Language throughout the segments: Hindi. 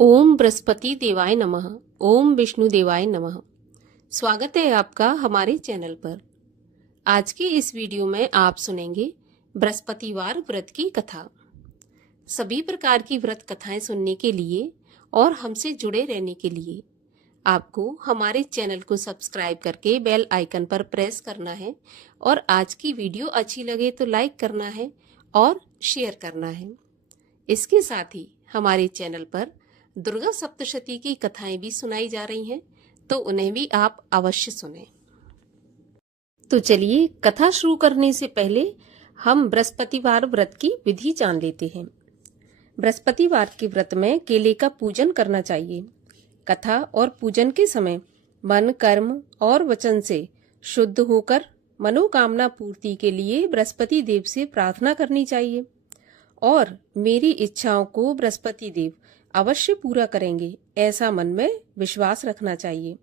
ओम बृहस्पति देवाय नमः। ओम विष्णु देवाय नमः। स्वागत है आपका हमारे चैनल पर। आज के इस वीडियो में आप सुनेंगे बृहस्पतिवार व्रत की कथा। सभी प्रकार की व्रत कथाएं सुनने के लिए और हमसे जुड़े रहने के लिए आपको हमारे चैनल को सब्सक्राइब करके बेल आइकन पर प्रेस करना है और आज की वीडियो अच्छी लगे तो लाइक करना है और शेयर करना है। इसके साथ ही हमारे चैनल पर दुर्गा सप्तशती की कथाएं भी सुनाई जा रही हैं, तो उन्हें भी आप अवश्य सुनें। तो चलिए कथा शुरू करने से पहले हम बृहस्पतिवार व्रत की विधि जान लेते हैं। बृहस्पतिवार के व्रत में केले का पूजन करना चाहिए। कथा और पूजन के समय मन, कर्म और वचन से शुद्ध होकर मनोकामना पूर्ति के लिए बृहस्पति देव से प्रार्थना करनी चाहिए और मेरी इच्छाओं को बृहस्पति देव अवश्य पूरा करेंगे, ऐसा मन में विश्वास रखना चाहिए।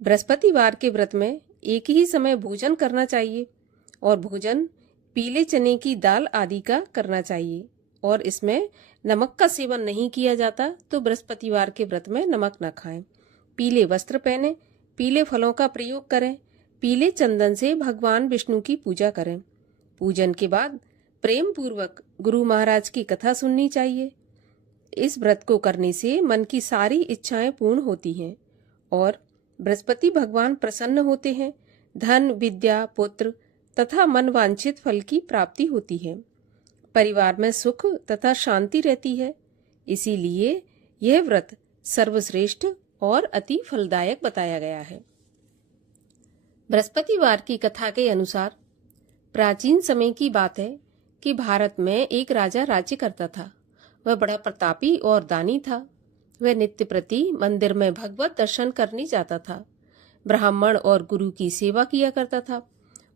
बृहस्पतिवार के व्रत में एक ही समय भोजन करना चाहिए और भोजन पीले चने की दाल आदि का करना चाहिए और इसमें नमक का सेवन नहीं किया जाता, तो बृहस्पतिवार के व्रत में नमक न खाएं। पीले वस्त्र पहने, पीले फलों का प्रयोग करें, पीले चंदन से भगवान विष्णु की पूजा करें। पूजन के बाद प्रेम पूर्वक गुरु महाराज की कथा सुननी चाहिए। इस व्रत को करने से मन की सारी इच्छाएं पूर्ण होती हैं और बृहस्पति भगवान प्रसन्न होते हैं। धन, विद्या, पुत्र तथा मन वांछित फल की प्राप्ति होती है। परिवार में सुख तथा शांति रहती है। इसीलिए यह व्रत सर्वश्रेष्ठ और अति फलदायक बताया गया है। बृहस्पतिवार की कथा के अनुसार प्राचीन समय की बात है कि भारत में एक राजा राज्य करता था। वह बड़ा प्रतापी और दानी था। वह नित्य प्रति मंदिर में भगवत दर्शन करने जाता था। ब्राह्मण और गुरु की सेवा किया करता था।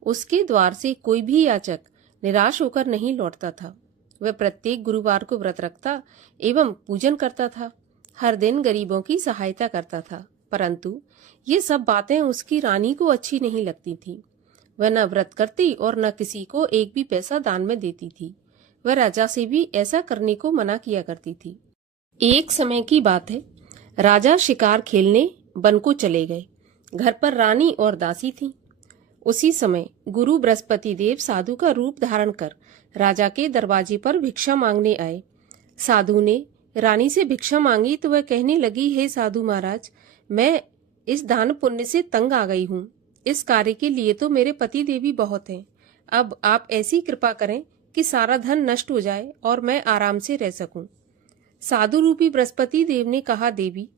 उसके द्वार से कोई भी याचक निराश होकर नहीं लौटता था। वह प्रत्येक गुरुवार को व्रत रखता एवं पूजन करता था। हर दिन गरीबों की सहायता करता था, परंतु ये सब बातें उसकी रानी को अच्छी नहीं लगती थी। वह न व्रत करती और न किसी को एक भी पैसा दान में देती थी। वह राजा से भी ऐसा करने को मना किया करती थी। एक समय की बात है, राजा शिकार खेलने वन को चले गए। घर पर रानी और दासी थी। उसी समय गुरु बृहस्पति देव साधु का रूप धारण कर राजा के दरवाजे पर भिक्षा मांगने आए। साधु ने रानी से भिक्षा मांगी तो वह कहने लगी, हे साधु महाराज, मैं इस दान पुण्य से तंग आ गई हूँ। इस कार्य के लिए तो मेरे पति देवी बहुत हैं। अब आप ऐसी कृपा करें कि सारा धन नष्ट हो जाए और मैं आराम से रह सकूं। साधु रूपी बृहस्पति देव ने कहा, देवी,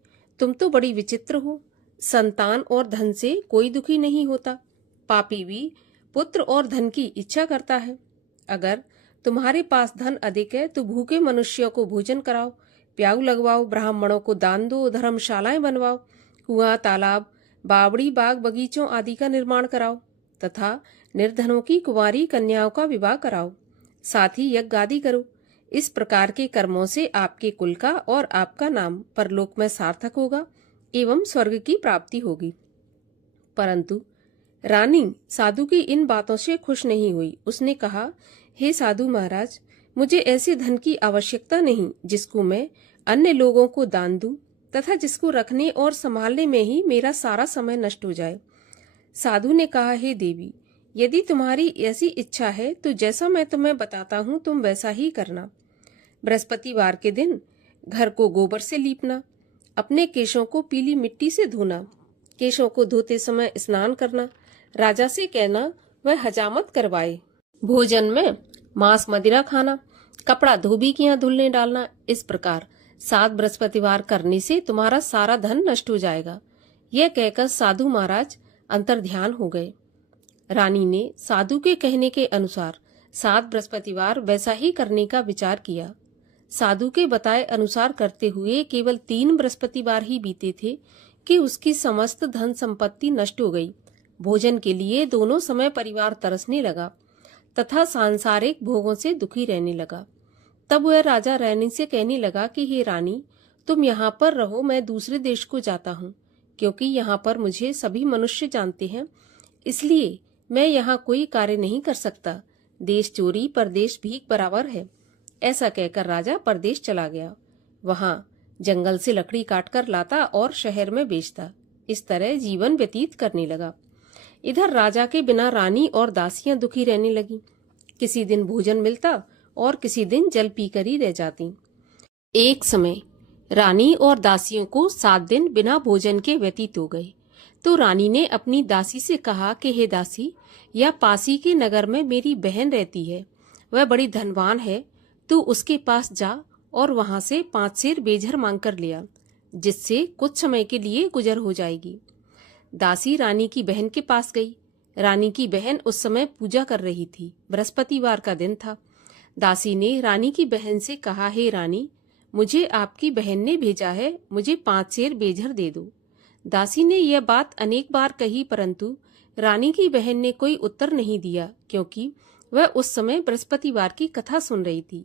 तुम तो बड़ी विचित्र हो। संतान और धन से कोई दुखी नहीं होता। पापी भी पुत्र और धन की इच्छा करता है। अगर तुम्हारे पास धन अधिक है तो भूखे मनुष्यों को भोजन कराओ, प्याऊ लगवाओ, ब्राह्मणों को दान दो, धर्मशालाएं बनवाओ, कुआं, तालाब, बावड़ी, बाग, बगीचों आदि का निर्माण कराओ तथा निर्धनों की कुंवारी कन्याओं का विवाह कराओ। साथ ही यज्ञ आदि करो। इस प्रकार के कर्मों से आपके कुल का और आपका नाम परलोक में सार्थक होगा एवं स्वर्ग की प्राप्ति होगी। परंतु रानी साधु की इन बातों से खुश नहीं हुई। उसने कहा, हे साधु महाराज, मुझे ऐसे धन की आवश्यकता नहीं जिसको मैं अन्य लोगों को दान दूं तथा जिसको रखने और संभालने में ही मेरा सारा समय नष्ट हो जाए। साधु ने कहा, हे देवी, यदि तुम्हारी ऐसी इच्छा है तो जैसा मैं तुम्हें बताता हूँ तुम वैसा ही करना। बृहस्पतिवार के दिन घर को गोबर से लीपना, अपने केशों को पीली मिट्टी से धोना, केशों को धोते समय स्नान करना, राजा से कहना वह हजामत करवाए, भोजन में मांस मदिरा खाना, कपड़ा धोबी के यहाँ धुलने डालना। इस प्रकार 7 बृहस्पतिवार करने से तुम्हारा सारा धन नष्ट हो जाएगा। यह कहकर साधु महाराज अंतर्ध्यान हो गए। रानी ने साधु के कहने के अनुसार 7 बृहस्पतिवार वैसा ही करने का विचार किया। साधु के बताए अनुसार करते हुए केवल 3 बृहस्पतिवार ही बीते थे कि उसकी समस्त धन संपत्ति नष्ट हो गई। भोजन के लिए दोनों समय परिवार तरसने लगा तथा सांसारिक भोगों से दुखी रहने लगा। तब वह राजा रानी से कहने लगा कि हे रानी, तुम यहाँ पर रहो, मैं दूसरे देश को जाता हूँ, क्योंकि यहाँ पर मुझे सभी मनुष्य जानते हैं, इसलिए मैं यहाँ कोई कार्य नहीं कर सकता। देश चोरी परदेश भीख बराबर है। ऐसा कहकर राजा परदेश चला गया। वहां जंगल से लकड़ी काटकर लाता और शहर में बेचता। इस तरह जीवन व्यतीत करने लगा। इधर राजा के बिना रानी और दासियां दुखी रहने लगी। किसी दिन भोजन मिलता और किसी दिन जल पीकर ही रह जाती। एक समय रानी और दासियों को 7 दिन बिना भोजन के व्यतीत हो गए। तो रानी ने अपनी दासी से कहा कि हे दासी, यह पासी के नगर में मेरी बहन रहती है, वह बड़ी धनवान है। तू उसके पास जा और वहां से 5 सेर बेझर मांग कर लिया, जिससे कुछ समय के लिए गुजर हो जाएगी। दासी रानी की बहन के पास गई। रानी की बहन उस समय पूजा कर रही थी। बृहस्पतिवार का दिन था। दासी ने रानी की बहन से कहा, हे रानी, मुझे आपकी बहन ने भेजा है, मुझे 5 सेर बेझर दे दो। दासी ने यह बात अनेक बार कही, परंतु रानी की बहन ने कोई उत्तर नहीं दिया, क्योंकि वह उस समय बृहस्पतिवार की कथा सुन रही थी।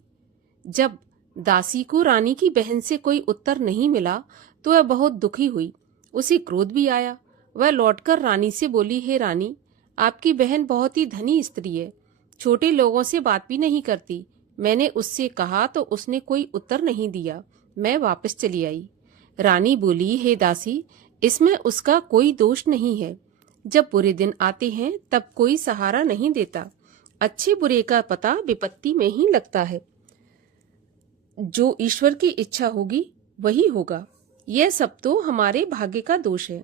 जब दासी को रानी की बहन से कोई उत्तर नहीं मिला तो वह बहुत दुखी हुई। उसे क्रोध भी आया। वह लौटकर रानी से बोली, हे रानी, आपकी बहन बहुत ही धनी स्त्री है, छोटे लोगों से बात भी नहीं करती। मैंने उससे कहा तो उसने कोई उत्तर नहीं दिया। मैं वापस चली आई। रानी बोली, हे दासी, इसमें उसका कोई दोष नहीं है। जब बुरे दिन आते हैं तब कोई सहारा नहीं देता। अच्छे बुरे का पता विपत्ति में ही लगता है। जो ईश्वर की इच्छा होगी वही होगा। यह सब तो हमारे भाग्य का दोष है।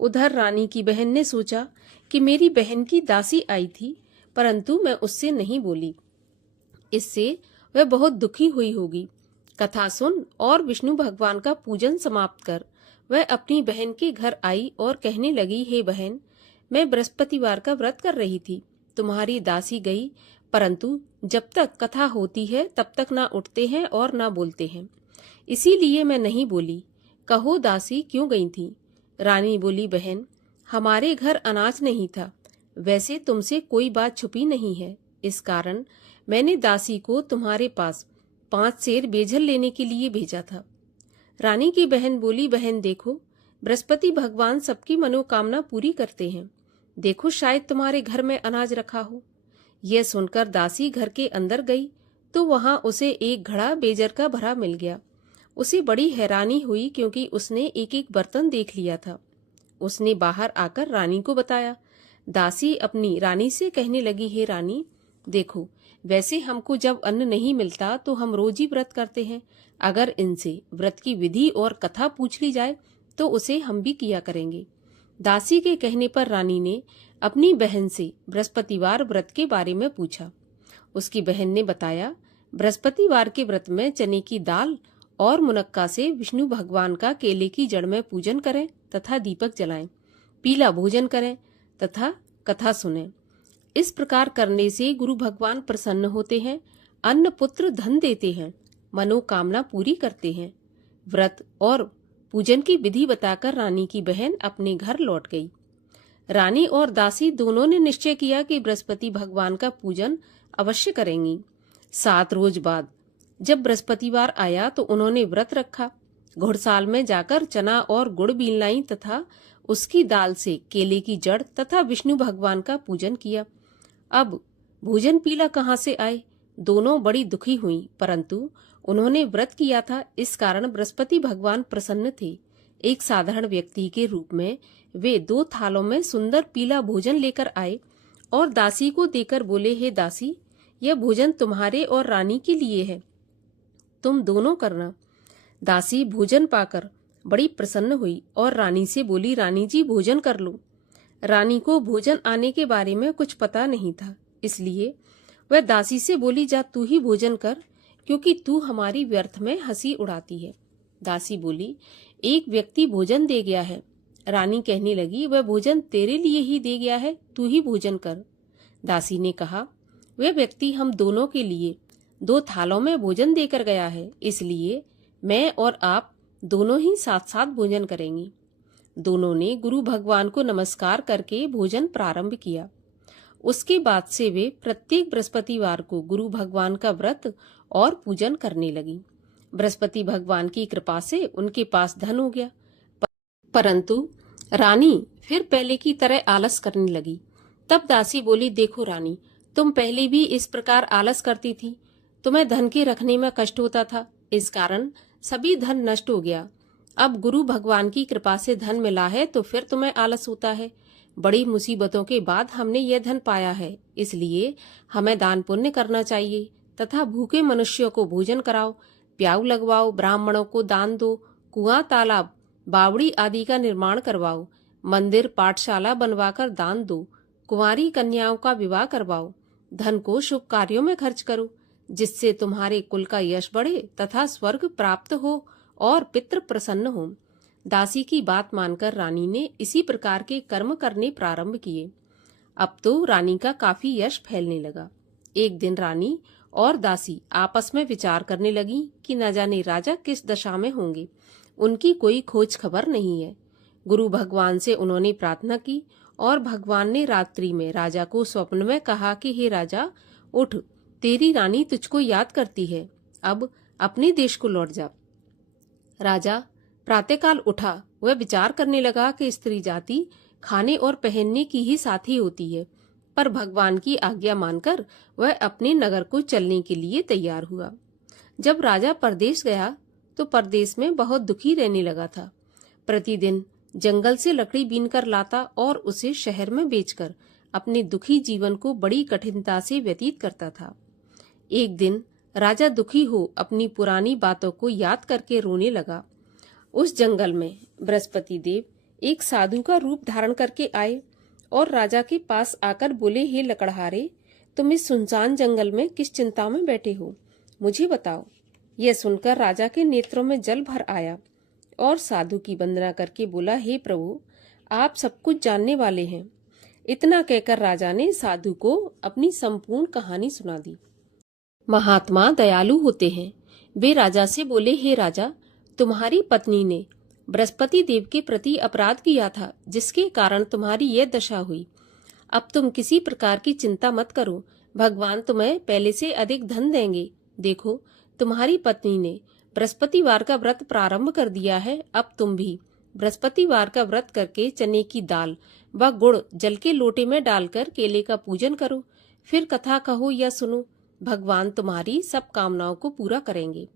उधर रानी की बहन ने सोचा कि मेरी बहन की दासी आई थी, परंतु मैं उससे नहीं बोली। इससे वह बहुत दुखी हुई होगी। कथा सुन और विष्णु भगवान का पूजन समाप्त कर वह अपनी बहन के घर आई और कहने लगी, हे बहन, मैं बृहस्पतिवार का व्रत कर रही थी। तुम्हारी दासी गई, परंतु जब तक कथा होती है तब तक ना उठते हैं और ना बोलते हैं, इसीलिए मैं नहीं बोली। कहो दासी, क्यों गई थी? रानी बोली, बहन, हमारे घर अनाज नहीं था। वैसे तुमसे कोई बात छुपी नहीं है, इस कारण मैंने दासी को तुम्हारे पास 5 सेर बेझर लेने के लिए भेजा था। रानी की बहन बोली, बहन देखो, बृहस्पति भगवान सबकी मनोकामना पूरी करते हैं। देखो, शायद तुम्हारे घर में अनाज रखा हो। यह सुनकर दासी घर के अंदर गई तो वहां उसे एक घड़ा बेजर का भरा मिल गया। उसे बड़ी हैरानी हुई, क्योंकि उसने एक एक बर्तन देख लिया था। उसने बाहर आकर रानी को बताया। दासी अपनी रानी से कहने लगी, हे रानी, देखो, वैसे हमको जब अन्न नहीं मिलता तो हम रोज ही व्रत करते हैं। अगर इनसे व्रत की विधि और कथा पूछ ली जाए तो उसे हम भी किया करेंगे। दासी के कहने पर रानी ने अपनी बहन से बृहस्पतिवार व्रत के बारे में पूछा। उसकी बहन ने बताया, बृहस्पतिवार के व्रत में चने की दाल और मुनक्का से विष्णु भगवान का केले की जड़ में पूजन करें तथा दीपक जलाएं, पीला भोजन करें तथा कथा सुनें। इस प्रकार करने से गुरु भगवान प्रसन्न होते हैं, अन्न पुत्र धन देते हैं, मनोकामना पूरी करते हैं। व्रत और पूजन की विधि बताकर रानी की बहन अपने घर लौट गई। रानी और दासी दोनों ने निश्चय किया कि बृहस्पति भगवान का पूजन अवश्य करेंगी। 7 रोज बाद जब बृहस्पतिवार आया तो उन्होंने व्रत रखा। घुड़साल में जाकर चना और गुड़ बीन लाई तथा उसकी दाल से केले की जड़ तथा विष्णु भगवान का पूजन किया। अब भोजन पीला कहाँ से आए? दोनों बड़ी दुखी हुई, परंतु उन्होंने व्रत किया था, इस कारण बृहस्पति भगवान प्रसन्न थे। एक साधारण व्यक्ति के रूप में वे 2 थालों में सुंदर पीला भोजन लेकर आए और दासी को देकर बोले, हे दासी, यह भोजन तुम्हारे और रानी के लिए है, तुम दोनों करना। दासी भोजन पाकर बड़ी प्रसन्न हुई और रानी से बोली, रानी जी, भोजन कर लो। रानी को भोजन आने के बारे में कुछ पता नहीं था, इसलिए वह दासी से बोली, जा तू ही भोजन कर, क्योंकि तू हमारी व्यर्थ में हंसी उड़ाती है। दासी बोली, एक व्यक्ति भोजन दे गया है। रानी कहने लगी, वह भोजन तेरे लिए ही दे गया है, तू ही भोजन कर। दासी ने कहा, वह व्यक्ति हम दोनों के लिए 2 थालों में भोजन देकर गया है, इसलिए मैं और आप दोनों ही साथ साथ भोजन करेंगे। दोनों ने गुरु भगवान को नमस्कार करके भोजन प्रारंभ किया। उसके बाद से वे प्रत्येक बृहस्पतिवार को गुरु भगवान का व्रत और पूजन करने लगी। बृहस्पति भगवान की कृपा से उनके पास धन हो गया, परंतु रानी फिर पहले की तरह आलस करने लगी। तब दासी बोली, देखो रानी, तुम पहले भी इस प्रकार आलस करती थी, तुम्हें धन के रखने में कष्ट होता था, इस कारण सभी धन नष्ट हो गया। अब गुरु भगवान की कृपा से धन मिला है तो फिर तुम्हें आलस होता है। बड़ी मुसीबतों के बाद हमने यह धन पाया है, इसलिए हमें दान पुण्य करना चाहिए तथा भूखे मनुष्यों को भोजन कराओ, प्याऊ लगवाओ, ब्राह्मणों को दान दो, कुआं, तालाब, बावड़ी आदि का निर्माण करवाओ, मंदिर, पाठशाला बनवाकर दान दो, कुंवारी कन्याओं का विवाह करवाओ, धन को शुभ कार्यों में खर्च करो, जिससे तुम्हारे कुल का यश बढ़े तथा स्वर्ग प्राप्त हो और पितृ प्रसन्न हो। दासी की बात मानकर रानी ने इसी प्रकार के कर्म करने प्रारंभ किए। अब तो रानी का काफी यश फैलने लगा। एक दिन रानी और दासी आपस में विचार करने लगी कि न जाने राजा किस दशा में होंगे, उनकी कोई खोज खबर नहीं है। गुरु भगवान से उन्होंने प्रार्थना की और भगवान ने रात्रि में राजा को स्वप्न में कहा कि हे राजा, उठ, तेरी रानी तुझको याद करती है, अब अपने देश को लौट जा। राजा प्रातःकाल उठा। वह विचार करने लगा कि स्त्री जाति खाने और पहनने की ही साथी होती है, पर भगवान की आज्ञा मानकर वह अपने नगर को चलने के लिए तैयार हुआ। जब राजा परदेश गया तो परदेश में बहुत दुखी रहने लगा था। प्रतिदिन जंगल से लकड़ी बीनकर लाता और उसे शहर में बेचकर अपने दुखी जीवन को बड़ी कठिनता से व्यतीत करता था। एक दिन राजा दुखी हो अपनी पुरानी बातों को याद करके रोने लगा। उस जंगल में बृहस्पति देव एक साधु का रूप धारण करके आए और राजा के पास आकर बोले, हे लकड़हारे, तुम इस सुनसान जंगल में किस चिंता में बैठे हो, मुझे बताओ। यह सुनकर राजा के नेत्रों में जल भर आया और साधु की वंदना करके बोला, हे प्रभु, आप सब कुछ जानने वाले हैं। इतना कहकर राजा ने साधु को अपनी संपूर्ण कहानी सुना दी। महात्मा दयालु होते हैं। वे राजा से बोले, हे राजा, तुम्हारी पत्नी ने बृहस्पति देव के प्रति अपराध किया था, जिसके कारण तुम्हारी यह दशा हुई। अब तुम किसी प्रकार की चिंता मत करो, भगवान तुम्हें पहले से अधिक धन देंगे। देखो, तुम्हारी पत्नी ने बृहस्पतिवार का व्रत प्रारंभ कर दिया है। अब तुम भी बृहस्पतिवार का व्रत करके चने की दाल व गुड़ जल के लोटे में डालकर केले का पूजन करो, फिर कथा कहो या सुनो, भगवान तुम्हारी सब कामनाओं को पूरा करेंगे।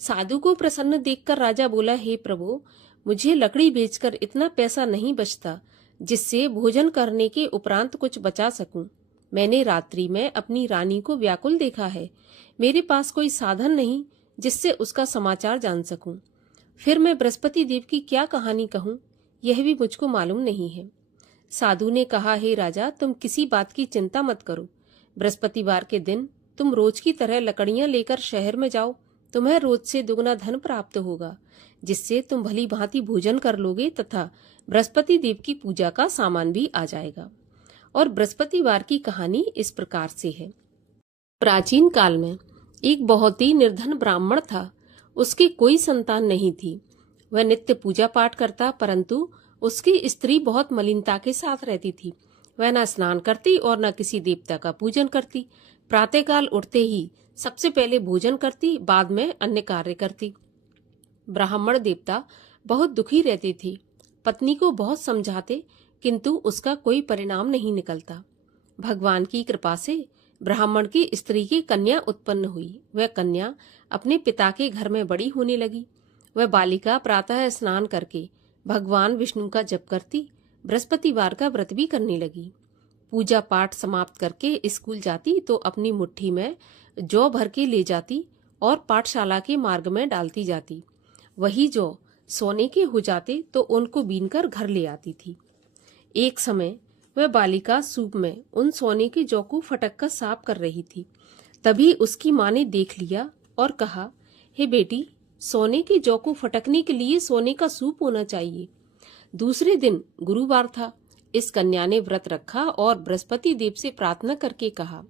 साधु को प्रसन्न देखकर राजा बोला, हे प्रभु, मुझे लकड़ी बेचकर इतना पैसा नहीं बचता जिससे भोजन करने के उपरांत कुछ बचा सकूं। मैंने रात्रि में अपनी रानी को व्याकुल देखा है। मेरे पास कोई साधन नहीं जिससे उसका समाचार जान सकूं। फिर मैं बृहस्पति देव की क्या कहानी कहूं, यह भी मुझको मालूम नहीं है। साधु ने कहा, हे राजा, तुम किसी बात की चिंता मत करो। बृहस्पतिवार के दिन तुम रोज की तरह लकड़ियां लेकर शहर में जाओ। तुम्हें रोज से दुगना धन प्राप्त होगा, जिससे तुम भली भांति भोजन कर लोगे तथा बृहस्पति देव की पूजा का सामान भी आ जाएगा। और बृहस्पतिवार की कहानी इस प्रकार से है। प्राचीन काल में एक बहुत ही निर्धन ब्राह्मण था। उसकी कोई संतान नहीं थी। वह नित्य पूजा पाठ करता, परंतु उसकी स्त्री बहुत मलिनता के साथ रहती थी। वह न स्नान करती और न किसी देवता का पूजन करती। प्रातःकाल उठते ही सबसे पहले भोजन करती, बाद में अन्य कार्य करती। ब्राह्मण देवता बहुत दुखी रहती थी। पत्नी को बहुत समझाते, किंतु उसका कोई परिणाम नहीं निकलता। भगवान की कृपा से ब्राह्मण की स्त्री की कन्या उत्पन्न हुई। वह कन्या अपने पिता के घर में बड़ी होने लगी। वह बालिका प्रातः स्नान करके भगवान विष्णु का जप करती, बृहस्पतिवार का व्रत भी करने लगी। पूजा पाठ समाप्त करके स्कूल जाती तो अपनी मुट्ठी में जौ भर के ले जाती और पाठशाला के मार्ग में डालती जाती। वही जौ सोने के हो जाते तो उनको बीनकर घर ले आती थी। एक समय वह बालिका सूप में उन सोने के जौ को फटक कर साफ कर रही थी। तभी उसकी माँ ने देख लिया और कहा, हे बेटी, सोने के जौ को फटकने के लिए सोने का सूप होना चाहिए। दूसरे दिन गुरुवार था। इस कन्या ने व्रत रखा और बृहस्पति देव से प्रार्थना करके कहा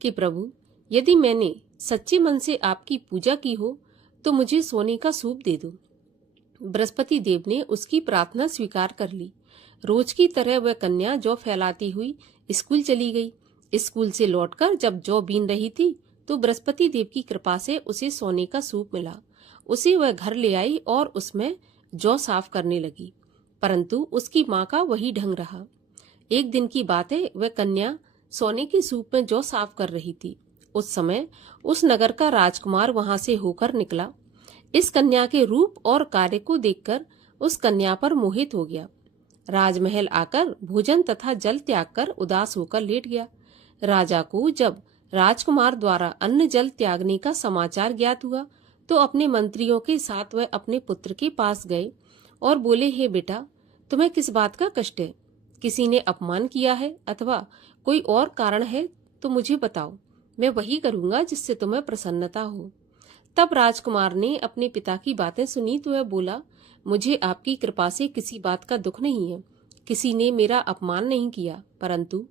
कि प्रभु, यदि मैंने सच्चे मन से आपकी पूजा की हो तो मुझे सोने का सूप दे दो। बृहस्पति देव ने उसकी प्रार्थना स्वीकार कर ली। रोज की तरह वह कन्या जौ फैलाती हुई स्कूल चली गई। स्कूल से लौटकर जब जौ बीन रही थी तो बृहस्पति देव की कृपा से उसे सोने का सूप मिला। उसे वह घर ले आई और उसमें जौ साफ करने लगी, परंतु उसकी माँ का वही ढंग रहा। एक दिन की बात है, वह कन्या सोने के सूप में जौ साफ कर रही थी। उस समय उस नगर का राजकुमार वहां से होकर निकला। इस कन्या के रूप और कार्य को देखकर उस कन्या पर मोहित हो गया। राजमहल आकर भोजन तथा जल त्याग कर उदास होकर लेट गया। राजा को जब राजकुमार द्वारा अन्न जल त्यागने का समाचार ज्ञात हुआ तो अपने मंत्रियों के साथ वह अपने पुत्र के पास गए और बोले, हे बेटा, तुम्हें किस बात का कष्ट है? किसी ने अपमान किया है अथवा कोई और कारण है तो मुझे बताओ, मैं वही करूंगा जिससे तुम्हें प्रसन्नता हो। तब राजकुमार ने अपने पिता की बातें सुनी तो वह बोला, मुझे आपकी कृपा से किसी बात का दुख नहीं है। किसी ने मेरा अपमान नहीं किया, परंतु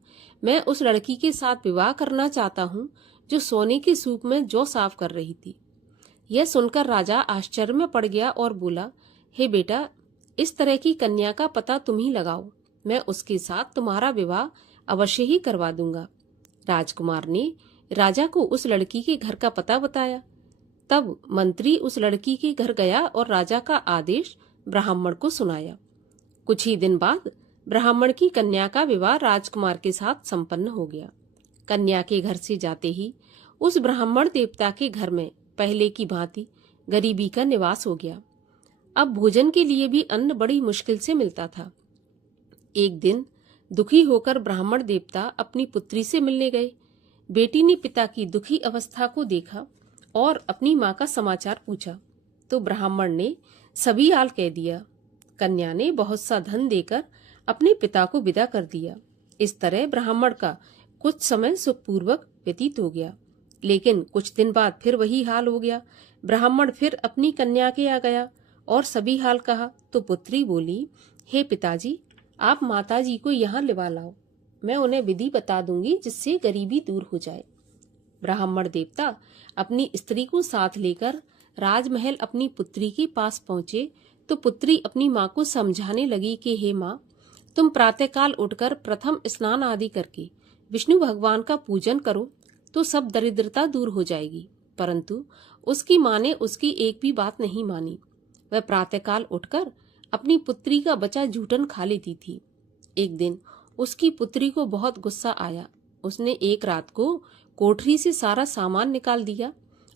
मैं उस लड़की के साथ विवाह करना चाहता हूँ जो सोने के सूप में जौ साफ कर रही थी। यह सुनकर राजा आश्चर्य में पड़ गया और बोला, हे बेटा, इस तरह की कन्या का पता तुम ही लगाओ, मैं उसके साथ तुम्हारा विवाह अवश्य ही करवा दूंगा। राजकुमार ने राजा को उस लड़की के घर का पता बताया। तब मंत्री उस लड़की के घर गया और राजा का आदेश ब्राह्मण को सुनाया। कुछ ही दिन बाद ब्राह्मण की कन्या का विवाह राजकुमार के साथ संपन्न हो गया। कन्या के घर से जाते ही उस ब्राह्मण देवता के घर में पहले की भांति गरीबी का निवास हो गया। अब भोजन के लिए भी अन्न बड़ी मुश्किल से मिलता था। एक दिन दुखी होकर ब्राह्मण देवता अपनी पुत्री से मिलने गए। बेटी ने पिता की दुखी अवस्था को देखा और अपनी माँ का समाचार पूछा तो ब्राह्मण ने सभी हाल कह दिया। कन्या ने बहुत सा धन देकर अपने पिता को विदा कर दिया। इस तरह ब्राह्मण का कुछ समय सुखपूर्वक व्यतीत हो गया, लेकिन कुछ दिन बाद फिर वही हाल हो गया। ब्राह्मण फिर अपनी कन्या के आ गया और सभी हाल कहा तो पुत्री बोली, हे पिताजी, आप माताजी को यहाँ लिवा लाओ, मैं उन्हें विधि बता दूंगी जिससे गरीबी दूर हो जाए। ब्राह्मण देवता अपनी स्त्री को साथ लेकर राजमहल अपनी पुत्री के पास पहुंचे तो पुत्री अपनी माँ को समझाने लगी कि हे माँ, तुम प्रातःकाल उठकर प्रथम स्नान आदि करके विष्णु भगवान का पूजन करो तो सब दरिद्रता दूर हो जाएगी। परंतु उसकी माँ ने उसकी एक भी बात नहीं मानी। वह प्रातःकाल उठकर अपनी पुत्री का बचा जूठन खा लेती थी। एक दिन उसकी पुत्री को बहुत गुस्सा आया। उसने एक रात को कोठरी से सारा सामान निकाल दिया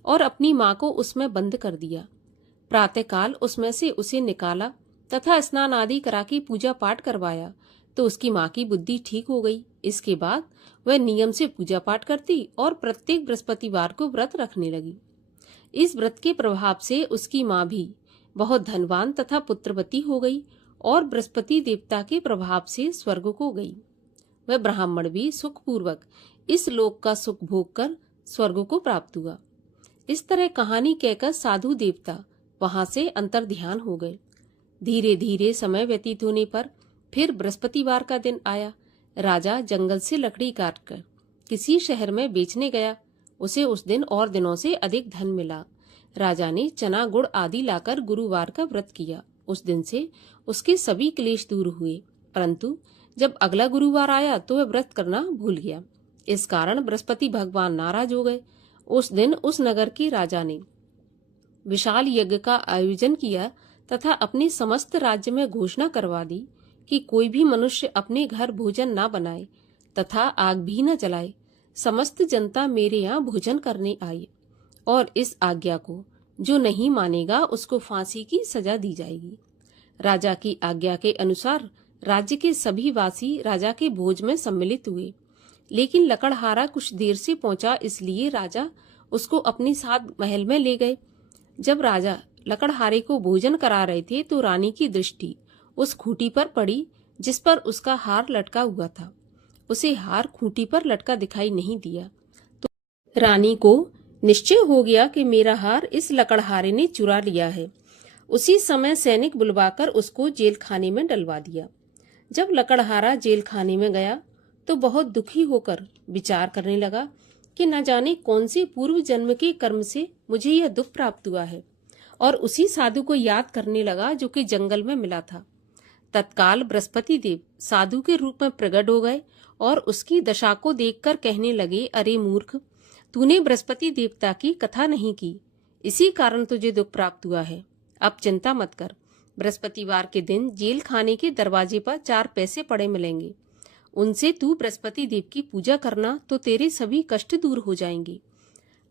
और अपनी माँ को उसमें बंद कर दिया। प्रातःकाल उसमें से उसे निकाला तथा स्नान आदि करा के पूजा पाठ करवाया तो उसकी माँ की बुद्धि ठीक हो गई। इसके बाद वह नियम से पूजा पाठ करती और प्रत्येक बृहस्पतिवार को व्रत रखने लगी। इस व्रत के प्रभाव से उसकी माँ भी बहुत धनवान तथा पुत्रवती हो गई और बृहस्पति देवता के प्रभाव से स्वर्ग को गई। वह ब्राह्मण भी सुखपूर्वक इस लोक का सुख भोग कर स्वर्ग को प्राप्त हुआ। इस तरह कहानी कहकर साधु देवता वहां से अंतर्ध्यान हो गए। धीरे धीरे समय व्यतीत होने पर फिर बृहस्पतिवार का दिन आया। राजा जंगल से लकड़ी काटकर किसी शहर में बेचने गया। उसे उस दिन और दिनों से अधिक धन मिला। राजा ने चना गुड़ आदि लाकर गुरुवार का व्रत किया। उस दिन से उसके सभी क्लेश दूर हुए, परंतु जब अगला गुरुवार आया तो वह व्रत करना भूल गया। इस कारण बृहस्पति भगवान नाराज हो गए। उस दिन उस नगर के राजा ने विशाल यज्ञ का आयोजन किया तथा अपने समस्त राज्य में घोषणा करवा दी कि कोई भी मनुष्य अपने घर भोजन न बनाए तथा आग भी न जलाए। समस्त जनता मेरे यहाँ भोजन करने आई और इस आज्ञा को जो नहीं मानेगा उसको फांसी की सजा दी जाएगी। राजा की आज्ञा के अनुसार राज्य के सभी वासी राजा के भोज में सम्मिलित हुए, लेकिन लकड़हारा कुछ देर से पहुंचा, इसलिए राजा उसको अपने साथ महल में ले गए। जब राजा लकड़हारे को भोजन करा रहे थे तो रानी की दृष्टि उस खूंटी पर पड़ी जिस पर उसका हार लटका हुआ था। उसे हार खूंटी पर लटका दिखाई नहीं दिया तो रानी को निश्चय हो गया कि मेरा हार इस लकड़हारे ने चुरा लिया है। उसी समय सैनिक बुलवाकर उसको जेल खाने में डलवा दिया। जब लकड़हारा जेल खाने में गया तो बहुत दुखी होकर विचार करने लगा कि न जाने कौन से पूर्व जन्म के कर्म से मुझे यह दुख प्राप्त हुआ है, और उसी साधु को याद करने लगा जो कि जंगल में मिला था। तत्काल बृहस्पति देव साधु के रूप में प्रकट हो गए और उसकी दशा को देखकर कहने लगे, अरे मूर्ख, तूने बृहस्पति देवता की कथा नहीं की, इसी कारण तुझे दुख प्राप्त हुआ है। अब चिंता मत कर, बृहस्पतिवार के दिन जेल खाने के दरवाजे पर 4 पैसे पड़े मिलेंगे, उनसे तू बृहस्पति देव की पूजा करना तो तेरे सभी कष्ट दूर हो जाएंगे।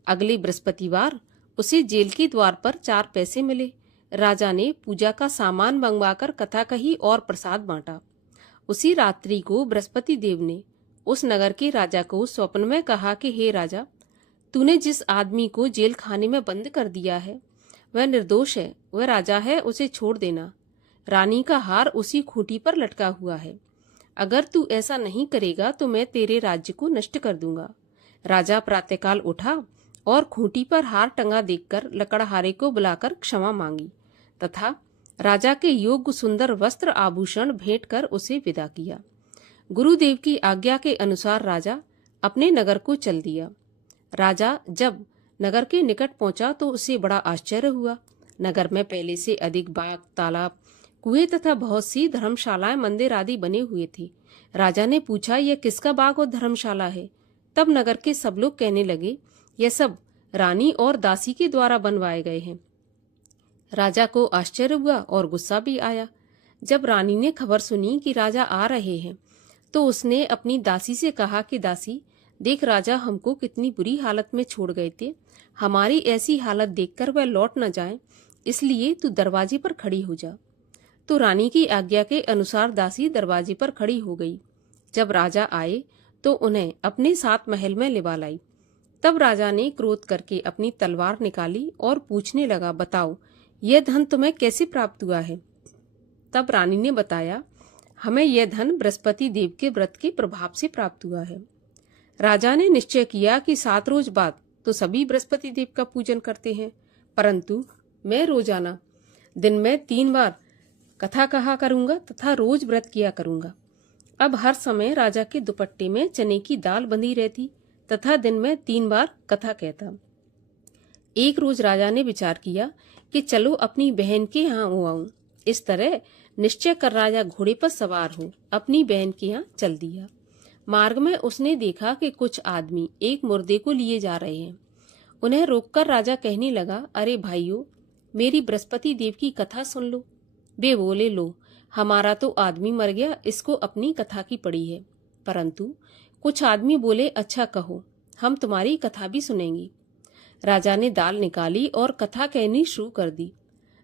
अगले बृहस्पतिवार उसे जेल के द्वार पर 4 पैसे मिले। राजा ने पूजा का सामान मंगवाकर कथा कही और प्रसाद बांटा। उसी रात्रि को बृहस्पति देव ने उस नगर के राजा को स्वप्न में कहा कि हे राजा, तूने जिस आदमी को जेल खाने में बंद कर दिया है वह निर्दोष है, वह राजा है, उसे छोड़ देना। रानी का हार उसी खूंटी पर लटका हुआ है। अगर तू ऐसा नहीं करेगा तो मैं तेरे राज्य को नष्ट कर दूंगा। राजा प्रातःकाल उठा और खूंटी पर हार टंगा देखकर लकड़हारे को बुलाकर क्षमा मांगी तथा राजा के योग्य सुंदर वस्त्र आभूषण भेंट कर उसे विदा किया। गुरुदेव की आज्ञा के अनुसार राजा अपने नगर को चल दिया। राजा जब नगर के निकट पहुंचा तो उसे बड़ा आश्चर्य हुआ। नगर में पहले से अधिक बाग, तालाब, कुएं तथा बहुत सी धर्मशालाएं, मंदिर आदि बने हुए थे। राजा ने पूछा, यह किसका बाग और धर्मशाला है? तब नगर के सब लोग कहने लगे, यह सब रानी और दासी के द्वारा बनवाए गए हैं। राजा को आश्चर्य हुआ और गुस्सा भी आया। जब रानी ने खबर सुनी कि राजा आ रहे हैं तो उसने अपनी दासी से कहा कि दासी, देख राजा हमको कितनी बुरी हालत में छोड़ गए थे। हमारी ऐसी हालत देखकर वह लौट न जाए, इसलिए तू दरवाजे पर खड़ी हो जा। तो रानी की आज्ञा के अनुसार दासी दरवाजे पर खड़ी हो गई। जब राजा आए तो उन्हें अपने साथ महल में लिवा लाई। तब राजा ने क्रोध करके अपनी तलवार निकाली और पूछने लगा, बताओ यह धन तुम्हें कैसे प्राप्त हुआ है? तब रानी ने बताया, हमें यह धन बृहस्पति देव के व्रत के प्रभाव से प्राप्त हुआ है। राजा ने निश्चय किया कि 7 रोज बाद तो सभी बृहस्पति देव का पूजन करते हैं, परंतु मैं रोजाना दिन में 3 बार कथा कहा करूंगा तथा रोज व्रत किया करूंगा। अब हर समय राजा के दुपट्टे में चने की दाल बंधी रहती तथा दिन में 3 बार कथा कहता। एक रोज राजा ने विचार किया कि चलो अपनी बहन के यहाँ हो आऊं। इस तरह निश्चय कर राजा घोड़े पर सवार हो अपनी बहन के यहाँ चल दिया। मार्ग में उसने देखा कि कुछ आदमी एक मुर्दे को लिए जा रहे हैं। उन्हें रोककर राजा कहने लगा, अरे भाइयों, मेरी बृहस्पति देव की कथा सुन लो। वे बोले, लो, हमारा तो आदमी मर गया, इसको अपनी कथा की पड़ी है। परंतु कुछ आदमी बोले, अच्छा कहो, हम तुम्हारी कथा भी सुनेंगे। राजा ने दाल निकाली और कथा कहनी शुरू कर दी।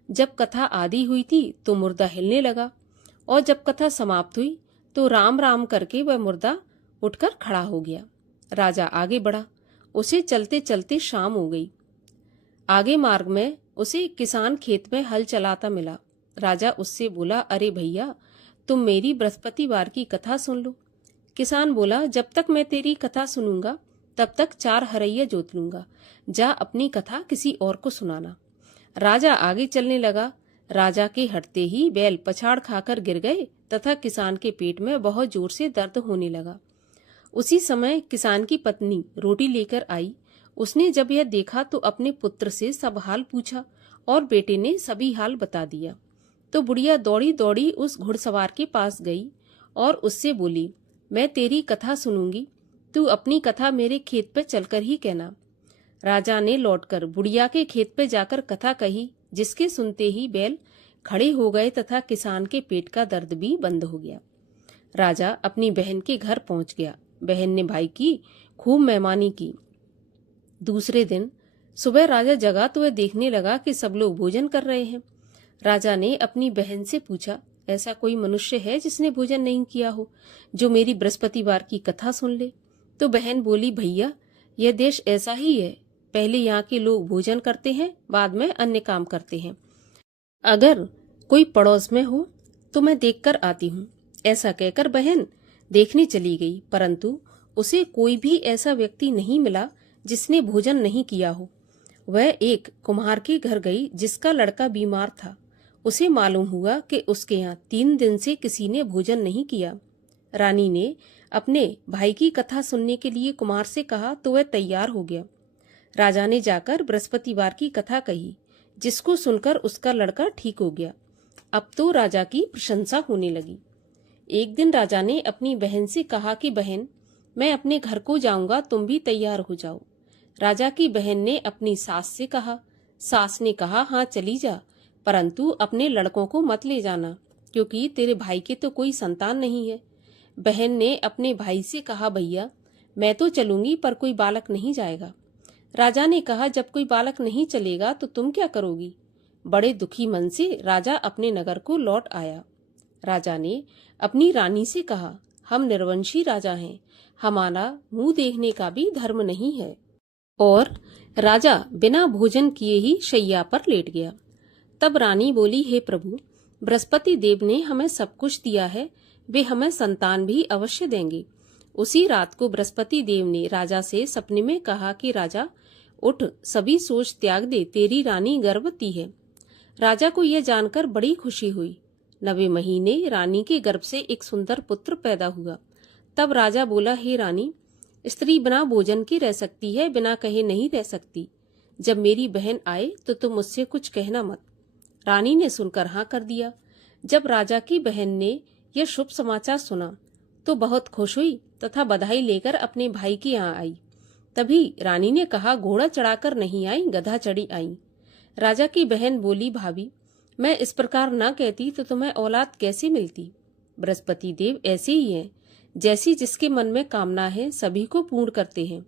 जब कथा आधी हुई थी तो मुर्दा हिलने लगा और जब कथा समाप्त हुई तो राम राम करके वह मुर्दा उठकर खड़ा हो गया। राजा आगे बढ़ा। उसे चलते चलते शाम हो गई। आगे मार्ग में उसे किसान खेत में हल चलाता मिला। राजा उससे बोला, अरे भैया, तुम मेरी बृहस्पतिवार की कथा सुन लो। किसान बोला, जब तक मैं तेरी कथा सुनूंगा तब तक 4 हरैया जोत लूंगा। जा अपनी कथा किसी और को सुनाना। राजा आगे चलने लगा। राजा के हटते ही बैल पछाड़ खाकर गिर गए तथा किसान के पेट में बहुत जोर से दर्द होने लगा। उसी समय किसान की पत्नी रोटी लेकर आई। उसने जब यह देखा तो अपने पुत्र से सब हाल पूछा और बेटे ने सभी हाल बता दिया। तो बुढ़िया दौड़ी दौड़ी उस घुड़सवार के पास गई और उससे बोली, मैं तेरी कथा सुनूंगी, तू अपनी कथा मेरे खेत पे चलकर ही कहना। राजा ने लौटकर बुढ़िया के खेत पे जाकर कथा कही, जिसके सुनते ही बैल खड़े हो गए तथा किसान के पेट का दर्द भी बंद हो गया। राजा अपनी बहन के घर पहुंच गया। बहन ने भाई की खूब मेहमानी की। दूसरे दिन सुबह राजा जगा तो वह देखने लगा कि सब लोग भोजन कर रहे हैं। राजा ने अपनी बहन से पूछा, ऐसा कोई मनुष्य है जिसने भोजन नहीं किया हो, जो मेरी बृहस्पतिवार की कथा सुन ले? तो बहन बोली, भैया, यह देश ऐसा ही है। पहले यहाँ के लोग भोजन करते हैं, बाद में अन्य काम करते हैं। अगर कोई पड़ोस में हो तो मैं देखकर आती हूँ। ऐसा कहकर बहन देखने चली गई, परंतु उसे कोई भी ऐसा व्यक्ति नहीं मिला जिसने भोजन नहीं किया हो। वह एक कुम्हार के घर गई जिसका लड़का बीमार था। उसे मालूम हुआ कि उसके यहाँ 3 दिन से किसी ने भोजन नहीं किया। रानी ने अपने भाई की कथा सुनने के लिए कुम्हार से कहा तो वह तैयार हो गया। राजा ने जाकर बृहस्पतिवार की कथा कही, जिसको सुनकर उसका लड़का ठीक हो गया। अब तो राजा की प्रशंसा होने लगी। एक दिन राजा ने अपनी बहन से कहा कि बहन, मैं अपने घर को जाऊंगा, तुम भी तैयार हो जाओ। राजा की बहन ने अपनी सास से कहा। सास ने कहा, हाँ चली जा, परंतु अपने लड़कों को मत ले जाना, क्योंकि तेरे भाई के तो कोई संतान नहीं है। बहन ने अपने भाई से कहा, भैया, मैं तो चलूंगी पर कोई बालक नहीं जाएगा। राजा ने कहा, जब कोई बालक नहीं चलेगा तो तुम क्या करोगी? बड़े दुखी मन से राजा अपने नगर को लौट आया। राजा ने अपनी रानी से कहा, हम निर्वंशी राजा हैं, हमारा मुंह देखने का भी धर्म नहीं है। और राजा बिना भोजन किए ही शैया पर लेट गया। तब रानी बोली, हे प्रभु, बृहस्पति देव ने हमें सब कुछ दिया है, वे हमें संतान भी अवश्य देंगे। उसी रात को बृहस्पति देव ने राजा से सपने में कहा कि राजा उठ, सभी सोच त्याग दे, तेरी रानी गर्भवती है। राजा को यह जानकर बड़ी खुशी हुई। 9वें महीने रानी के गर्भ से एक सुंदर पुत्र पैदा हुआ। तब राजा बोला, हे रानी, स्त्री बिना भोजन के रह सकती है, बिना कहे नहीं रह सकती। जब मेरी बहन आए तो तुम मुझसे कुछ कहना मत। रानी ने सुनकर हाँ कर दिया। जब राजा की बहन ने यह शुभ समाचार सुना तो बहुत खुश हुई तथा बधाई लेकर अपने भाई के यहाँ आई। तभी रानी ने कहा, घोड़ा चढ़ाकर नहीं आई, गधा चढ़ी आई। राजा की बहन बोली, भाभी, मैं इस प्रकार न कहती तो तुम्हें औलाद कैसे मिलती? बृहस्पति देव ऐसे ही हैं, जैसी जिसके मन में कामना है सभी को पूर्ण करते हैं।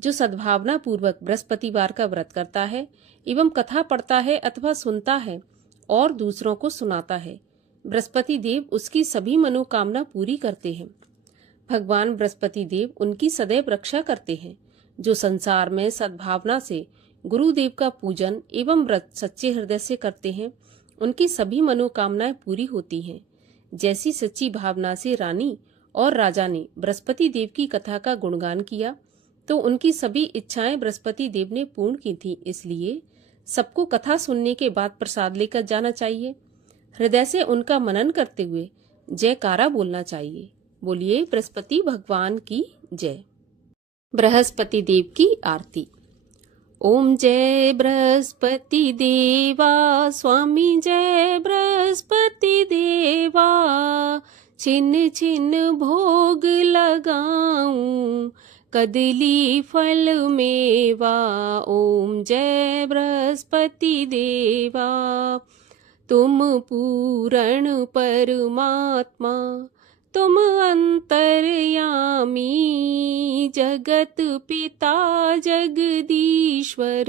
जो सद्भावना पूर्वक बृहस्पतिवार का व्रत करता है एवं कथा पढ़ता है अथवा सुनता है और दूसरों को सुनाता है, बृहस्पति देव उसकी सभी मनोकामना पूरी करते हैं। भगवान बृहस्पति देव उनकी सदैव रक्षा करते हैं। जो संसार में सद्भावना से गुरुदेव का पूजन एवं व्रत सच्चे हृदय से करते हैं, उनकी सभी मनोकामनाएं पूरी होती हैं। जैसी सच्ची भावना से रानी और राजा ने बृहस्पति देव की कथा का गुणगान किया तो उनकी सभी इच्छाएं बृहस्पति देव ने पूर्ण की थी। इसलिए सबको कथा सुनने के बाद प्रसाद लेकर जाना चाहिए। हृदय से उनका मनन करते हुए जयकारा बोलना चाहिए। बोलिए बृहस्पति भगवान की जय। बृहस्पति देव की आरती। ओम जय बृहस्पति देवा, स्वामी जय बृहस्पति देवा, छिन छिन भोग लगाऊं, कदली फल मेवा। ओम जय बृहस्पति देवा, तुम पूर्ण परमात्मा, तुम अंतर्यामी, जगत पिता जगदीश्वर,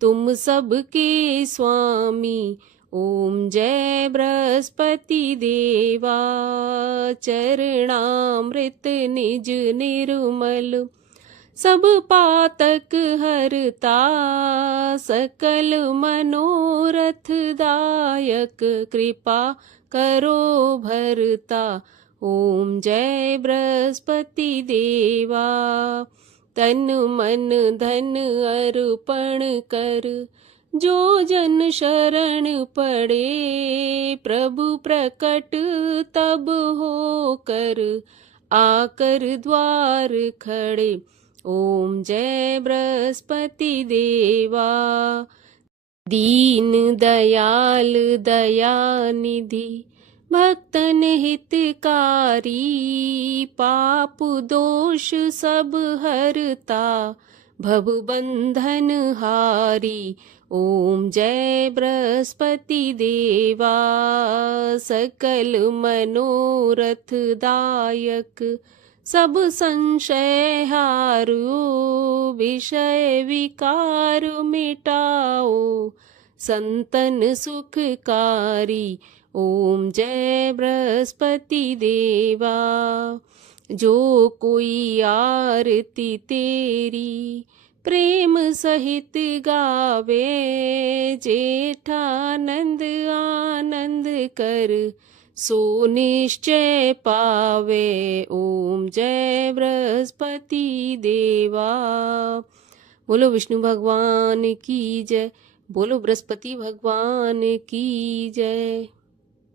तुम सबके स्वामी। ओम जय बृहस्पति देवा, चरणामृत निज निर्मल, सब पातक हरता, सकल मनोरथ दायक, कृपा करो भरता। ओम जय बृहस्पति देवा, तन मन धन अर्पण कर, जो जन शरण पड़े, प्रभु प्रकट तब हो कर, आकर द्वार खड़े। ओम जय बृहस्पति देवा, दीन दयाल दया निधि, भक्तन हितकारी, पाप दोष सब हरता, भव बंधन हारी। ओम जय बृहस्पति देवा, सकल मनोरथ दायक, सब संशय हारो, विषय विकार मिटाओ, संतन सुखकारी। ओम जय बृहस्पति देवा, जो कोई आरती तेरी प्रेम सहित गावे, जेठानंद आनंद कर, सो निश्चय पावे। ओम जय बृहस्पति देवा। बोलो विष्णु भगवान की जय, बोलो बृहस्पति भगवान की जय।